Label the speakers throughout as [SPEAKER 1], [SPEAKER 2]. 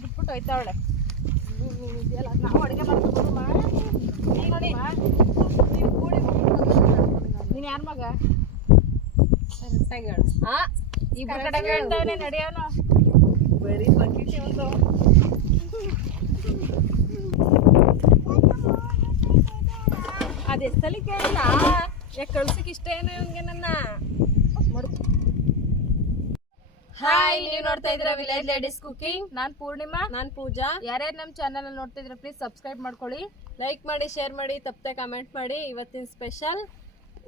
[SPEAKER 1] ಬಿಟ್ಬಿಟ್ಟು ಹೋಯ್ತಾವಳೆ. ನಾವು ಅಡುಗೆ ನೀನು ಯಾರ ಮಗ? ಈ ಇಬ್ಬರ ಬರೀ ಒಂದು ಅದೆಷ್ಟಲ್ಲಿ ಕೇಳಿಲ್ಲ ಯಾಕೆ ಕಳ್ಸಕ್ಕೆ ಇಷ್ಟ ಏನೋ ಹಂಗೆ ನನ್ನ? ಹಾಯ್ ನೀವು ನೋಡ್ತಾ ಇದ್ದೀರಾ ವಿಲೇಜ್ ಲೇಡೀಸ್ ಕುಕಿಂಗ್ ನಾನ್ ಪೂರ್ಣಿಮಾ.
[SPEAKER 2] ನಾನ್ ಪೂಜಾ.
[SPEAKER 1] ಯಾರ್ಯಾರು ನಮ್ ಚಾನಲ್ ನೋಡ್ತಾ ಇದ್ರೆ ಪ್ಲೀಸ್ ಸಬ್ಸ್ಕ್ರೈಬ್ ಮಾಡ್ಕೊಳ್ಳಿ.
[SPEAKER 2] ಲೈಕ್ ಮಾಡಿ ಶೇರ್ ಮಾಡಿ ತಪ್ಪದೆ ಕಮೆಂಟ್ ಮಾಡಿ. ಇವತ್ತಿನ ಸ್ಪೆಷಲ್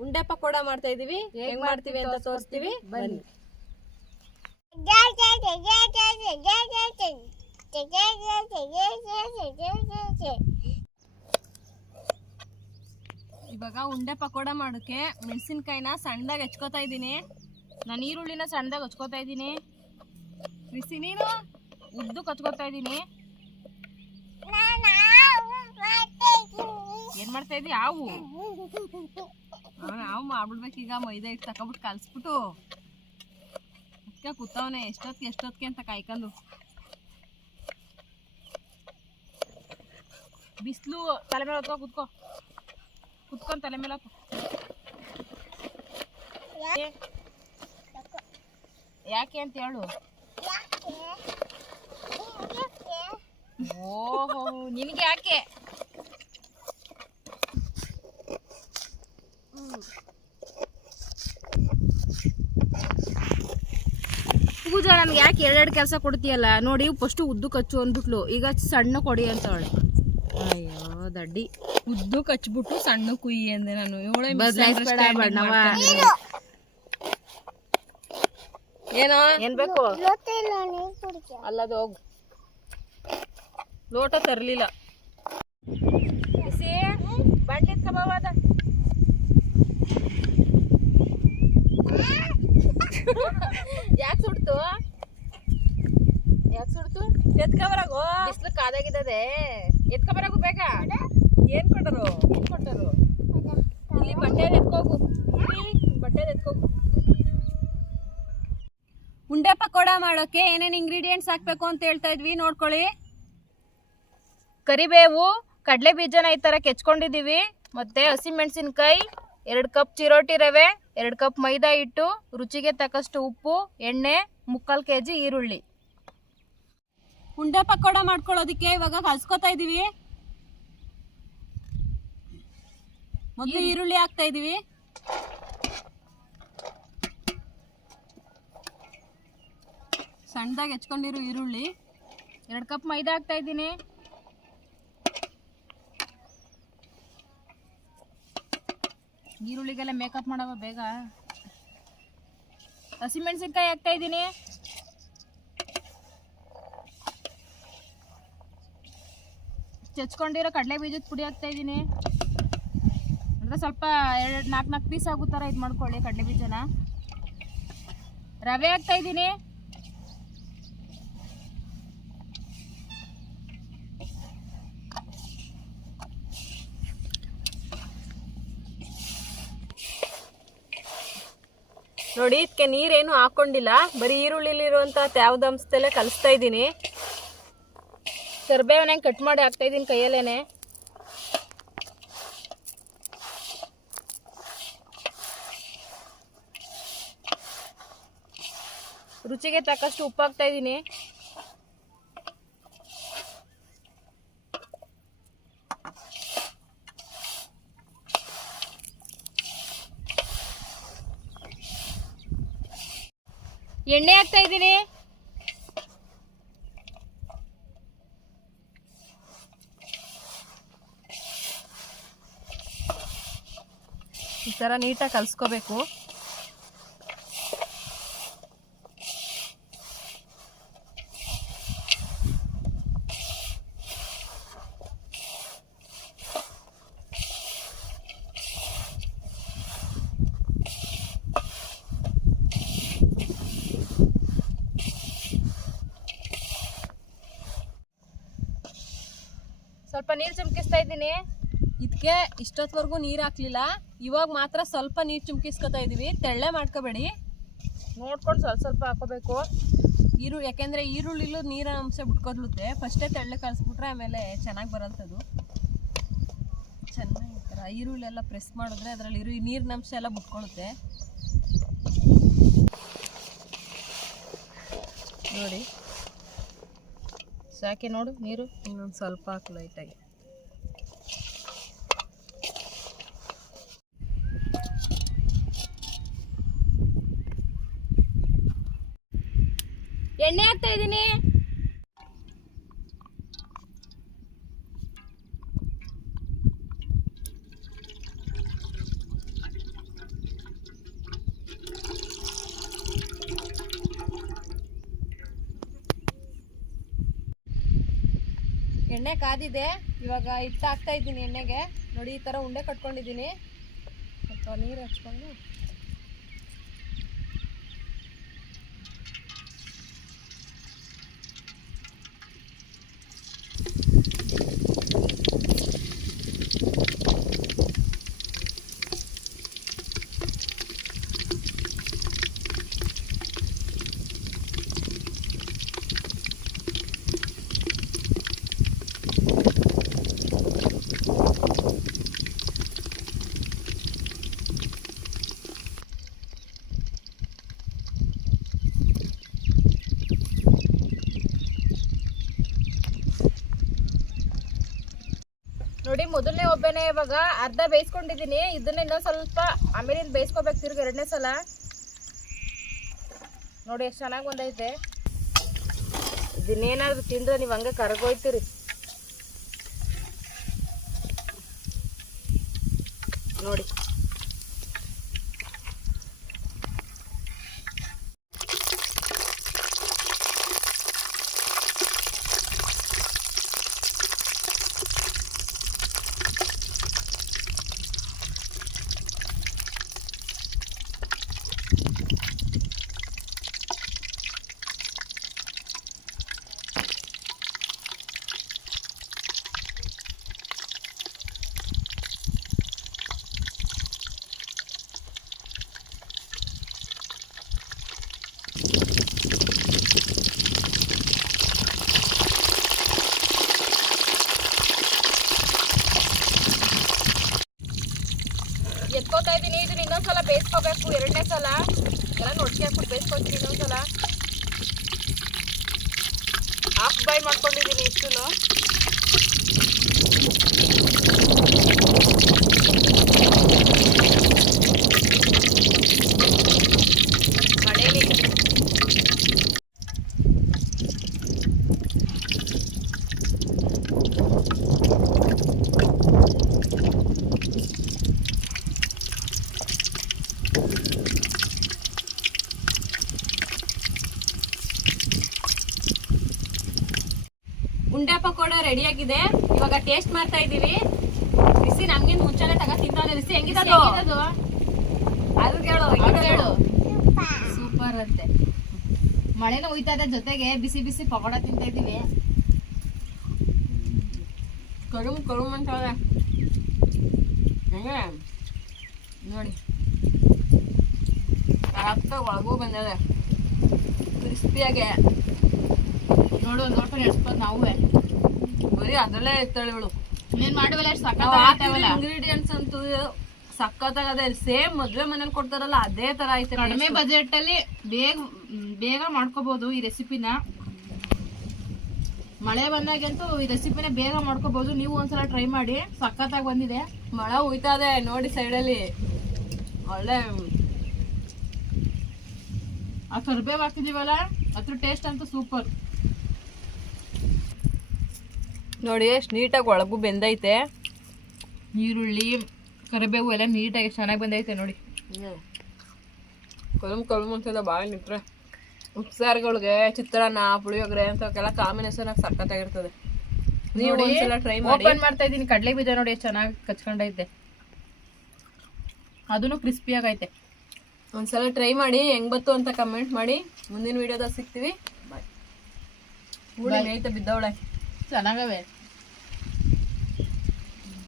[SPEAKER 2] ಉಂಡೆ ಪಕೋಡ ಮಾಡ್ತಾ ಇದೀವಿ. ಹೆಂಗ್ ಮಾಡ್ತೀವಿ ಅಂತ ತೋರಿಸ್ತೀವಿ. ಬನ್ನಿ. ಇವಾಗ ಉಂಡೆ ಪಕೋಡ ಮಾಡೋಕೆ ಮೆಣಸಿನ್ಕಾಯಿನ ಸಣ್ಣದಾಗಿ ಹೆಚ್ಕೋತಾ ಇದ್ದೀನಿ.
[SPEAKER 1] ನಾನು ಈರುಳ್ಳಿನ ಸಣ್ಣದಾಗ ಹಚ್ಕೋತಾ ಇದ್ದೀನಿ.
[SPEAKER 2] ಬಿಸಿ ನೀನು?
[SPEAKER 1] ಉದ್ದು ಕಚ್ಕೋತಾ ಇದ್ದೀನಿ. ಏನ್ ಮಾಡ್ತಾ ಇದ್ದಿ? ಹಾವು?
[SPEAKER 2] ನಾವು ಮಾಡ್ಬಿಡ್ಬೇಕೀಗ ಮೈದಾ ಹಿಟ್ಟು ತಕೊಬಿಟ್ಟು ಕಲಿಸ್ಬಿಟ್ಟು. ಅದಕ್ಕೆ ಕೂತವನೆ. ಎಷ್ಟೊತ್ತಿಗೆ ಎಷ್ಟೊತ್ತಿಗೆ ಅಂತ ಕಾಯ್ಕೊಂಡು.
[SPEAKER 1] ಬಿಸಿಲು ತಲೆ ಮೇಲೆ ಹೊತ್ಕೊ, ಕುತ್ಕೋ. ಕುತ್ಕೊಂಡು ತಲೆ ಮೇಲೆ. ಯಾಕೆ ಅಂತ ಹೇಳು. ಓಹೋ ನಿನಗೆ ಯಾಕೆ? ಪೂಜಾ ನನ್ಗೆ ಯಾಕೆ ಎರಡೆರಡು ಕೆಲಸ ಕೊಡ್ತೀಯಲ್ಲ? ನೋಡಿ ಫಸ್ಟ್ ಉದ್ದು ಕಚ್ಚು ಅಂದ್ಬಿಟ್ಲು. ಈಗ ಸಣ್ಣ ಕೊಡಿ ಅಂತ ಅವಳು. ಅಯ್ಯೋ ದಡ್ಡಿ.
[SPEAKER 2] ಉದ್ದು ಕಚ್ಬಿಟ್ಟು ಸಣ್ಣ ಕುಯ್ಯಿ ಅಂದೆ ನಾನು. ಇವಳೇ ಏನೋ?
[SPEAKER 1] ಏನ್ ಬೇಕು?
[SPEAKER 2] ಅಲ್ಲದ ಹೋಗು. ಲೋಟ ತರ್ಲಿಲ್ಲ.
[SPEAKER 1] ಬಂಡಿ ಕಬಾವಾದ ಯಾಕೆ ಸುಡ್ತು? ಯಾಕೆ ಸುಡ್ತು?
[SPEAKER 2] ಎತ್ಕೊಬರಾಗೋ?
[SPEAKER 1] ಬಿಸಿಲು ಕಾದಾಗಿದ್ದದೆ. ಎತ್ಕೊಬರಾಗು ಬೇಕಾ
[SPEAKER 2] ಏನ್ ಕೊಟ್ಟರು?
[SPEAKER 1] ಏನ್ ಕೊಟ್ಟರು?
[SPEAKER 2] ಉಂಡೆ ಪಕೋಡ ಮಾಡೋಕೆ ಏನೇನು ಇಂಗ್ರೀಡಿಯೆಂಟ್ಸ್ ಹಾಕ್ಬೇಕು ಅಂತ ಹೇಳ್ತಾ ಇದ್ವಿ ನೋಡ್ಕೊಳ್ಳಿ.
[SPEAKER 1] ಕರಿಬೇವು ಕಡಲೆ ಬೀಜನ ಈ ಥರ ಕೆಚ್ಕೊಂಡಿದ್ದೀವಿ ಮತ್ತೆ ಹಸಿಮೆಣಸಿನ್ಕಾಯಿ ಎರಡು ಕಪ್ ಚಿರೋಟಿ ರವೆ ಎರಡು ಕಪ್ ಮೈದಾ ಹಿಟ್ಟು ರುಚಿಗೆ ತಕ್ಕಷ್ಟು ಉಪ್ಪು ಎಣ್ಣೆ ಮುಕ್ಕಾಲು ಕೆ ಜಿ ಈರುಳ್ಳಿ.
[SPEAKER 2] ಉಂಡೆ ಪಕೋಡ ಮಾಡ್ಕೊಳ್ಳೋದಕ್ಕೆ ಇವಾಗ ಕಲ್ಸ್ಕೊತಾ ಇದೀವಿ. ಮೊದಲು ಈರುಳ್ಳಿ ಹಾಕ್ತಾ ಇದೀವಿ. ಸಣ್ಣದಾಗಿ ಹೆಚ್ಕೊಂಡಿರೋ ಈರುಳ್ಳಿ.
[SPEAKER 1] ಎರಡು ಕಪ್ ಮೈದಾ ಹಾಕ್ತಾ ಇದ್ದೀನಿ. ಈರುಳ್ಳಿಗೆಲ್ಲ ಮೇಕಪ್ ಮಾಡವ ಬೇಗ. ಹಸಿಮೆಣಸಿನ್ಕಾಯಿ ಹಾಕ್ತಾ ಇದ್ದೀನಿ. ಹೆಚ್ಕೊಂಡಿರೋ ಕಡಲೆ ಬೀಜದ ಪುಡಿ ಹಾಕ್ತಾ ಇದ್ದೀನಿ. ಅಂದರೆ ಸ್ವಲ್ಪ ಎರಡು ನಾಲ್ಕು ನಾಲ್ಕು ಪೀಸ್ ಆಗೋ ಥರ ಇದು ಮಾಡ್ಕೊಳ್ಳಿ ಕಡಲೆ ಬೀಜನ ರವೆ ಹಾಕ್ತಾ ಇದ್ದೀನಿ.
[SPEAKER 2] ನೋಡಿ ಇದಕ್ಕೆ ನೀರೇನು ಹಾಕೊಂಡಿಲ್ಲ. ಬರೀ ಈರುಳ್ಳಿಲಿರುವಂತ ಯಾವ್ದು ಅಂಶದಲ್ಲೇ ಕಲಿಸ್ತಾ ಇದ್ದೀನಿ.
[SPEAKER 1] ಕರ್ಬೇವನ ಕಟ್ ಮಾಡಿ ಹಾಕ್ತಾ ಇದ್ದೀನಿ ಕೈಯಲ್ಲೇನೆ. ರುಚಿಗೆ ತಕ್ಕಷ್ಟು ಉಪ್ಪು ಹಾಕ್ತಾ ಇದ್ದೀನಿ. ಎಣ್ಣೆ ಹಾಕ್ತಾ ಇದ್ದೀನಿ.
[SPEAKER 2] ಈ ಥರ ನೀಟಾಗಿ ಕಲಿಸ್ಕೋಬೇಕು.
[SPEAKER 1] ಸ್ವಲ್ಪ ನೀರು ಚುಮ್ಕಿಸ್ತಾ ಇದ್ದೀನಿ.
[SPEAKER 2] ಇದಕ್ಕೆ ಇಷ್ಟೊತ್ತವರೆಗೂ ನೀರು ಹಾಕ್ಲಿಲ್ಲ. ಇವಾಗ ಮಾತ್ರ ಸ್ವಲ್ಪ ನೀರು ಚುಮ್ಕಿಸ್ಕೊತಾ ಇದೀವಿ. ತೆಳ್ಳೆ ಮಾಡ್ಕೋಬೇಡಿ.
[SPEAKER 1] ನೋಡ್ಕೊಂಡು ಸ್ವಲ್ಪ ಸ್ವಲ್ಪ ಹಾಕೋಬೇಕು.
[SPEAKER 2] ಈರು ಯಾಕೆಂದರೆ ಈರುಳ್ಳಿಲೂ ನೀರಿನ ಅಂಶ ಬಿಟ್ಕೊದ್ಲುತ್ತೆ ಫಸ್ಟೇ ತೆಳ್ಳೆ ಕಲಿಸ್ಬಿಟ್ರೆ ಆಮೇಲೆ ಚೆನ್ನಾಗಿ ಬರಲ್ತದು. ಚೆನ್ನಾಗಿ ಈರುಳ್ಳಿ ಎಲ್ಲ ಪ್ರೆಸ್ ಮಾಡಿದ್ರೆ ಅದರಲ್ಲಿ ಈರು ನೀರಿನ ಅಂಶ ಎಲ್ಲ ಬಿಟ್ಕೊಳ್ಳುತ್ತೆ ನೋಡಿ
[SPEAKER 1] ಸಾಕೆ ನೋಡು ನೀರು.
[SPEAKER 2] ಇನ್ನೊಂದು ಸ್ವಲ್ಪ ಹಾಕು ಲೈಟಾಗಿ
[SPEAKER 1] ಎಣ್ಣೆ ಹಾಕ್ತಾ ಇದ್ದೀನಿ
[SPEAKER 2] ಎಣ್ಣೆ ಕಾದಿದೆ. ಇವಾಗ ಹಿಟ್ಟು ಹಾಕ್ತಾ ಇದ್ದೀನಿ ಎಣ್ಣೆಗೆ. ನೋಡಿ ಈ ಥರ ಉಂಡೆ ಕಟ್ಕೊಂಡಿದ್ದೀನಿ. ಸ್ವಲ್ಪ ನೀರು ಹಚ್ಕೊಂಡು
[SPEAKER 1] ನೋಡಿ ಮೊದಲನೇ ಒಬ್ಬನೇ ಇವಾಗ ಅರ್ಧ ಬೇಯಿಸ್ಕೊಂಡಿದ್ದೀನಿ. ಇದನ್ನ ಇನ್ನೊಂದು ಸ್ವಲ್ಪ ಆಮೇಲೆ ಬೇಯಿಸ್ಕೋಬೇಕು ತಿರ್ಗಿ ಎರಡನೇ ಸಲ. ನೋಡಿ ಎಷ್ಟು ಚೆನ್ನಾಗಿ ಬಂದೈತೆ. ಇದನ್ನೇನಾದ್ರು ತಿಂದ್ರೆ ನೀವು ಹಂಗೆ ಕರಗೋಯ್ತಿರಿ. ನೋಡಿ ಎತ್ಕೋತಾ ಇದ್ದೀನಿ ಇದನ್ನ ಇನ್ನೊಂದ್ಸಲ ಬೇಯಿಸ್ಕೋಬೇಕು ಎರಡನೇ ಸಲ? ಎಲ್ಲ ಒಟ್ಟಿಗೆ ಹಾಕ್ಬಿಟ್ಟು ಬೇಯಿಸ್ಕೊತೀನಿ ಇನ್ನೊಂದ್ಸಲ ಹಾಫ್ ಬೈ ಮಾಡ್ಕೊಂಡಿದ್ದೀನಿ ಇಷ್ಟು ಮಳೆಯಲ್ಲಿ
[SPEAKER 2] ಉಂಡೆ ಪಕೋಡ ಆಗಿದೆ ಇವಾಗ ಟೇಸ್ಟ್ ಮಾಡ್ತಾ ಇದೀವಿ ಬಿಸಿ ನಮ್ಗಿನ್ ಮುಂಚೆನೆ ತಗ ತಿಂತಾನೆ ಬಿಸಿ ಹೆಂಗಿದ್ದು ಅದು? ಕೇಳು
[SPEAKER 1] ಹೇಳು ಸೂಪರ್ ಅಂತೆ. ಮಳೆನೂ ಹೋಯ್ತಾ ಇದೆ ಜೊತೆಗೆ ಬಿಸಿ ಬಿಸಿ ಪಕೋಡ ತಿಂತಾ ಇದೀವಿ
[SPEAKER 2] ಕಡುಮ್ ಕರುಮ್ ಅಂತವ್ರೆ ಹೆಂಗೆ ನೋಡಿ. ರಕ್ತ ಒಳಗೂ ಬಂದಿದೆ. ಕ್ರಿಸ್ಪಿಯಾಗೆ
[SPEAKER 1] ನೋಡು ನೋಡ್ಕೊಂಡು ನೆಡ್ಸ್ಬೋದು ನಾವು
[SPEAKER 2] ಬರೀ ಅದರಲ್ಲೇ ಇರ್ತಾಳೆ ಇವಳು.
[SPEAKER 1] ನೀನ್ ಮಾಡುವಲ್ಲ ಸಕ್ಕತ್ತಾಗೈತೆ
[SPEAKER 2] ಇಂಗ್ರೀಡಿಯೆಂಟ್ಸ್ ಅಂತೂ ಸಖತ್ತಾಗದೆ ಸೇಮ್ ಮದ್ವೆ ಮನೇಲಿ ಕೊಡ್ತಾರಲ್ಲ ಅದೇ ತರ ಐತೆ
[SPEAKER 1] ಕಡಿಮೆ ಬಜೆಟ್ ಅಲ್ಲಿ ಬೇಗ ಬೇಗ ಮಾಡ್ಕೋಬಹುದು ಈ ರೆಸಿಪಿನ ಮಳೆ ಬಂದಾಗಂತೂ ಈ ರೆಸಿಪಿನ ಬೇಗ ಮಾಡ್ಕೋಬಹುದು ನೀವು ಒಂದ್ಸಲ ಟ್ರೈ ಮಾಡಿ ಸಕ್ಕತ್ತಾಗಿ ಬಂದಿದೆ.
[SPEAKER 2] ಮಳೆ ಹುಯ್ತಾ ಇದೆ ನೋಡಿ ಸೈಡಲ್ಲಿ ಒಳ್ಳೆ
[SPEAKER 1] ಆ ಕರ್ಬೇವು ಹಾಕಿದೀವಲ್ಲ ಅದ್ರ ಟೇಸ್ಟ್ ಅಂತೂ ಸೂಪರ್
[SPEAKER 2] ನೋಡಿ ಎಷ್ಟು ನೀಟಾಗಿ ಒಳಗೂ ಬೆಂದೈತೆ.
[SPEAKER 1] ಈರುಳ್ಳಿ ಕರಿಬೇವು ಎಲ್ಲ ನೀಟಾಗಿ ಚೆನ್ನಾಗಿ ಬಂದೈತೆ ನೋಡಿ.
[SPEAKER 2] ಕಲಮ್ ಕಲಮ್ ಅಂತ ಭಾಳ ನಿಟ್ರೆ ಉಪ್ಸಾರುಗಳಿಗೆ ಚಿತ್ರಾನ್ನ ಪುಳಿಯೋಗರೆ ಅಂತವಕ್ಕೆಲ್ಲ ಕಾಂಬಿನೇಷನ್ ಆಗಿ ಸಕ್ಕತ್ತಾಗಿರ್ತದೆ ನೀವು ಒಂದ್ಸಲ ಟ್ರೈ ಮಾಡಿ.
[SPEAKER 1] ಓಪನ್ ಮಾಡ್ತಾ ಇದ್ದೀನಿ. ಕಡಲೆ ಬೀಜ ನೋಡಿ ಎಷ್ಟು ಚೆನ್ನಾಗಿ ಕಚ್ಕೊಂಡೈತೆ ಅದನ್ನು ಕ್ರಿಸ್ಪಿ ಆಗೈತೆ.
[SPEAKER 2] ಒಂದ್ಸಲ ಟ್ರೈ ಮಾಡಿ ಹೆಂಗ್ ಬತ್ತು ಅಂತ ಕಮೆಂಟ್ ಮಾಡಿ. ಮುಂದಿನ ವಿಡಿಯೋದಾಗ ಸಿಗ್ತೀವಿ. ಬಾಯ್ ಹುಳಿ ಮೇಯ್ತ ಬಿದ್ದವಳೆ
[SPEAKER 1] ಚೆನ್ನಾಗವೆ